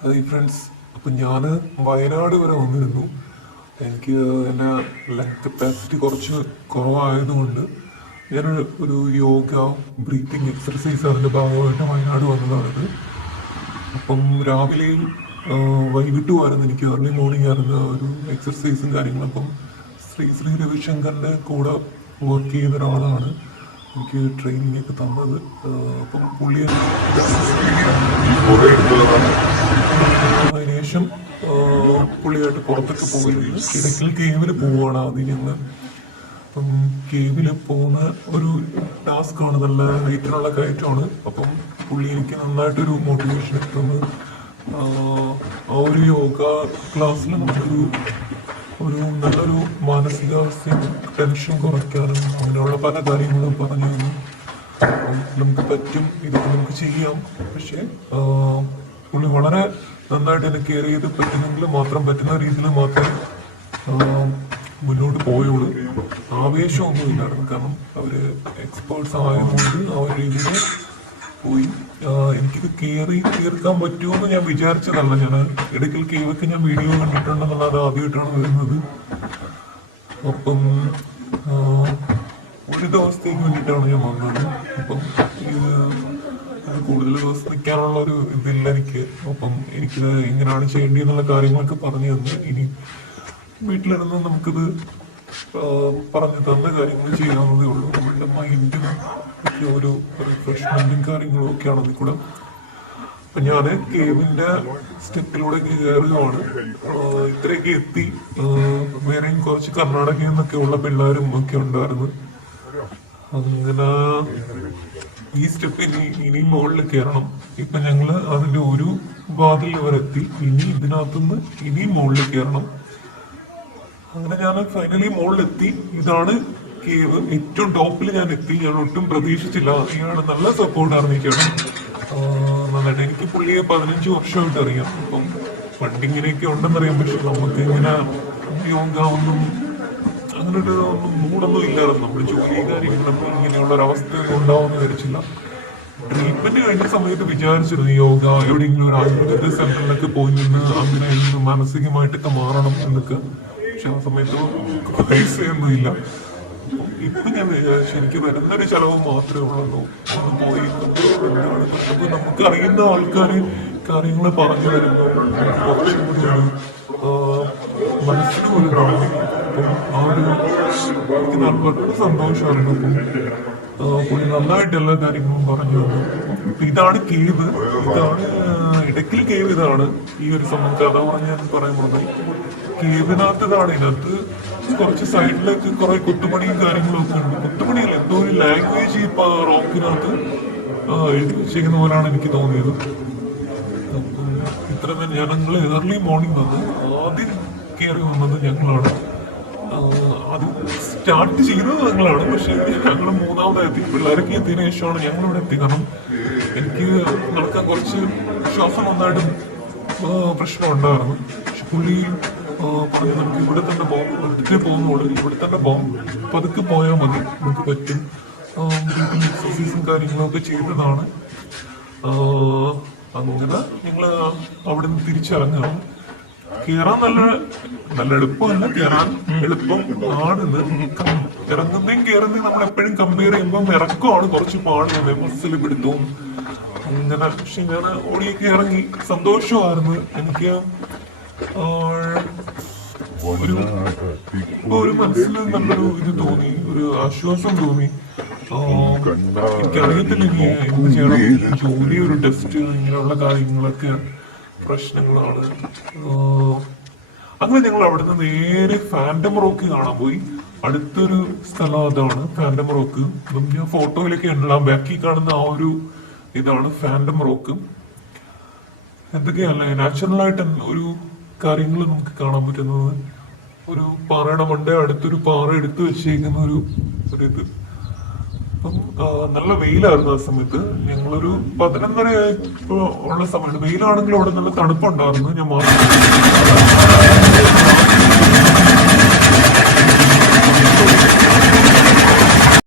Hi friends അപ്പം ഞാൻ വയനാട് വരെ വന്നിരുന്നു. എനിക്ക് എന്റെ ലങ് കപ്പാസിറ്റി കുറച്ച് കുറവായതുകൊണ്ട് ഞാൻ ഒരു യോഗ ബ്രീത്തിങ് എക്സർസൈസ് അതിന്റെ ഭാഗമായിട്ട് വയനാട് വന്നതാണിത്. അപ്പം രാവിലെയും വൈകിട്ടുമായിരുന്നു എനിക്ക് ഏർലി മോർണിംഗ് ആയിരുന്നു ഒരു എക്സർസൈസും കാര്യങ്ങളും. അപ്പം ശ്രീ ശ്രീ രവിശങ്കറിന്റെ കൂടെ വർക്ക് ചെയ്ത ഒരാളാണ് എനിക്ക് ട്രെയിനിങ് ഒക്കെ തന്നത്. അപ്പം പുള്ളി ആ, പുള്ളിയായിട്ട് പുറത്തൊക്കെ പോയിരുന്നു ഇടയ്ക്കിൽ കേവിൽ പോവുകയാണ് ആദ്യം ഞങ്ങൾ അപ്പം കേവിൽ പോകുന്ന ഒരു ടാസ്ക് ആണ് നല്ല ഹൈറ്റിനുള്ള കയറ്റമാണ്. അപ്പം പുള്ളി എനിക്ക് നന്നായിട്ടൊരു മോട്ടിവേഷൻ എത്തുന്നു ആ ഒരു യോഗ ക്ലാസ്സിൽ നമുക്കൊരു ഒരു നല്ലൊരു മാനസികാവസ്ഥയും ടെൻഷൻ കുറയ്ക്കാനും അങ്ങനെയുള്ള പല കാര്യങ്ങളും പറഞ്ഞു തന്നു. നമുക്ക് പറ്റും ഇതൊക്കെ നമുക്ക് ചെയ്യാം. പക്ഷേ പുള്ളി വളരെ നന്നായിട്ട് എന്നെ കെയർ ചെയ്ത് പറ്റുന്നെങ്കിൽ മാത്രം പറ്റുന്ന രീതിയിൽ മാത്രം മുന്നോട്ട് പോയുള്ളൂ. ആവേശമൊന്നുമില്ലായിരുന്നു കാരണം അവർ എക്സ്പേർട്സ് ആയതുകൊണ്ട് ആ ഒരു രീതിയിൽ പോയി. എനിക്കിത് കയറി തീർക്കാൻ പറ്റുമെന്ന് ഞാൻ വിചാരിച്ചതല്ല. ഞാൻ ഇടയ്ക്കൽ കേവൊക്കെ ഞാൻ വീഡിയോ കണ്ടിട്ടുണ്ടെന്നുള്ളത് ആദ്യമായിട്ടാണ് വരുന്നത്. അപ്പം ഒരു ദിവസത്തേക്ക് വേണ്ടിയിട്ടാണ് ഞാൻ വന്നത്. അപ്പം ഇത് കൂടുതൽ ദിവസം നിൽക്കാനുള്ള ഒരു ഇതില്ല എനിക്ക്. അപ്പം എനിക്കിത് എങ്ങനെയാണ് ചെയ്യേണ്ടതെന്നുള്ള കാര്യങ്ങളൊക്കെ പറഞ്ഞു തന്നു. ഇനി വീട്ടിലിരുന്ന് നമുക്കിത് പറഞ്ഞു തന്ന കാര്യങ്ങൾ ചെയ്യാവുന്നതേ ഉള്ളൂ. നമ്മളുടെ മൈൻഡും ഒരു റിഫ്രഷ്മെന്റും കാര്യങ്ങളും ഒക്കെ ആണെങ്കിൽ കൂടെ. അപ്പൊ ഞാൻ കേവിന്റെ സ്റ്റെപ്പിലൂടെ കയറുകയാണ്. ഇത്രയൊക്കെ എത്തി. വേറെയും കുറച്ച് കർണാടകയിൽ നിന്നൊക്കെ ഉള്ള പിള്ളേരും ഒക്കെ ഉണ്ടായിരുന്നു. അങ്ങനെ ഈ സ്റ്റെപ്പ് ഇനി ഇനി മുകളിൽ കയറണം. ഇപ്പൊ ഞങ്ങൾ അതിന്റെ ഒരു വാതിൽ വരെത്തി ഇനി ഇതിനകത്തുനിന്ന് ഇനി മുകളിൽ കയറണം. അങ്ങനെ ഞാൻ ഫൈനലി മുകളിലെത്തി. ഇതാണ് കേവ്. ഏറ്റവും ടോപ്പിൽ ഞാൻ എത്തി. ഞാൻ ഒട്ടും പ്രതീക്ഷിച്ചില്ല. ഇയാൾ നല്ല സപ്പോർട്ടാണ് എനിക്കാണ് നന്നായിട്ട്. എനിക്ക് പുള്ളിയെ പതിനഞ്ച് വർഷമായിട്ട് അറിയാം. അപ്പം ഫണ്ടിങ്ങിനെയൊക്കെ ഇങ്ങനെയൊക്കെ ഉണ്ടെന്നറിയാം പക്ഷെ നമുക്ക് ഇങ്ങനെ യോഗ ഒന്നും അങ്ങനെ ഒരു ഒന്നും മൂടൊന്നും ഇല്ലായിരുന്നു. നമ്മൾ ജോലി കാര്യങ്ങളൊന്നും ഇങ്ങനെയുള്ള ഒരു ഉണ്ടാവുമെന്ന് വിചാരിച്ചില്ല. ട്രീറ്റ്മെന്റ് കഴിഞ്ഞ സമയത്ത് വിചാരിച്ചിരുന്നു യോഗ എവിടെയെങ്കിലും ഒരു ആയുർവേദ സെന്ററിലൊക്കെ പോയി നിന്ന് അങ്ങനെ മാനസികമായിട്ടൊക്കെ മാറണം എന്നൊക്കെ. പക്ഷെ ആ സമയത്ത് പൈസയൊന്നും ഇല്ല. ഇപ്പൊ ഞാൻ ശരിക്കും വരുന്നൊരു ചെലവ് മാത്രമേ ഉള്ളൂ. ഒന്ന് പോയി നമുക്ക് അറിയുന്ന ആൾക്കാര് കാര്യങ്ങൾ പറഞ്ഞു തരുമ്പോൾ മനസ്സിനും ഒരു മനസ്സിന് ആ ഒരു സന്തോഷമായിരുന്നു. അപ്പം പുള്ളി നന്നായിട്ട് എല്ലാ കാര്യങ്ങളും പറഞ്ഞു തന്നു. ഇതാണ് കേവ്. ഇതാണ് ഇടയ്ക്കിൽ കേവ് ഇതാണ് ഈ ഒരു സംഭവം. കഥ പറഞ്ഞ് ഞാൻ പറയാൻ പറഞ്ഞത് കേവിനകത്ത് ഇതാണ് ഇതിനകത്ത് കുറച്ച് സൈഡിലേക്ക് കുറെ കുത്തുപണിയും കാര്യങ്ങളും ഒക്കെ ഉണ്ട്. കുത്തുപണിയല്ല എന്തോ ഒരു ലാംഗ്വേജ് ഇപ്പൊ റോക്കിനകത്ത് എഴുതി വെച്ചിരിക്കുന്ന പോലാണ് എനിക്ക് തോന്നിയത്. അപ്പം ഇത്ര ഞങ്ങൾ ഏർലി മോർണിംഗ് വന്ന് ആദ്യം കയറി വന്നത് ഞങ്ങളാണ്. അത് സ്റ്റാർട്ട് ചെയ്തത് ഞങ്ങളാണ്. പക്ഷെ ഞങ്ങൾ മൂന്നാമതെത്തി പിള്ളേരൊക്കെ എത്തിയതിനു ശേഷമാണ് ഞങ്ങളിവിടെ എത്തി. കാരണം എനിക്ക് നടക്കാൻ കുറച്ച് ശ്വാസം നന്നായിട്ടും പ്രശ്നം ഉണ്ടായിരുന്നു. പക്ഷെ പുള്ളി പറഞ്ഞു നമുക്ക് ഇവിടെ തന്നെ പോകാം പതുക്കെ പോകുന്നുള്ളൂ. ഇവിടെ തന്നെ പോകാം പതുക്കെ പോയാൽ മതി. നമുക്ക് പറ്റും. എക്സസൈസും കാര്യങ്ങളൊക്കെ ചെയ്തതാണ്. അങ്ങനെ ഞങ്ങൾ അവിടെ നിന്ന് തിരിച്ചിറങ്ങാം കേറാൻ നല്ല നല്ല എളുപ്പമല്ല. കേറാൻ എളുപ്പം ആണെന്ന് ഇറങ്ങുന്നേം ഇറങ്ങുന്നതും കയറുന്നതും നമ്മൾ എപ്പോഴും കമ്പയർ ചെയ്യുമ്പോൾ ഇറക്കമാണ്. കുറച്ച് പാടുന്നത് ബസ്സിൽ പിടുത്തവും. അങ്ങനെ പക്ഷെ ഞാൻ ഓടിയൊക്കെ ഇറങ്ങി സന്തോഷമായിരുന്നു. എനിക്ക് ഒരു മനസ്സിൽ നല്ലൊരു ഇത് തോന്നി. ഒരു ആശ്വാസം തോന്നി. എനിക്കറിയത്തില്ല ചെയ്യണം ജോലി ഒരു ടെസ്റ്റ് ഇങ്ങനെയുള്ള കാര്യങ്ങളൊക്കെ പ്രശ്നങ്ങളാണ് അങ്ങനെ ഞങ്ങൾ അവിടുന്ന് നേരെ ഫാൻഡം റോക്ക് കാണാൻ പോയി. അടുത്തൊരു സ്ഥലം അതാണ് ഫാൻഡം റോക്ക് ഞാൻ ഫോട്ടോയിലൊക്കെ ഉണ്ടാകും ബാക്കി കാണുന്ന ആ ഒരു ഇതാണ് ഫാൻഡം റോക്ക് എന്തൊക്കെയല്ലേ നാച്ചുറൽ ആയിട്ട് ഒരു കാര്യങ്ങൾ നമുക്ക് കാണാൻ പറ്റുന്നത്? ഒരു പാറയുടെ മണ്ടേ അടുത്തൊരു പാറ എടുത്തു വെച്ചേക്കുന്ന ഒരു ഒരു ഇത്. അപ്പം നല്ല വെയിലായിരുന്നു ആ സമയത്ത്. ഞങ്ങളൊരു പതിനൊന്നര ഉള്ള സമയത്ത്. വെയിലാണെങ്കിൽ അവിടെ നല്ല തണുപ്പുണ്ടായിരുന്നു. ഞാൻ മാറി.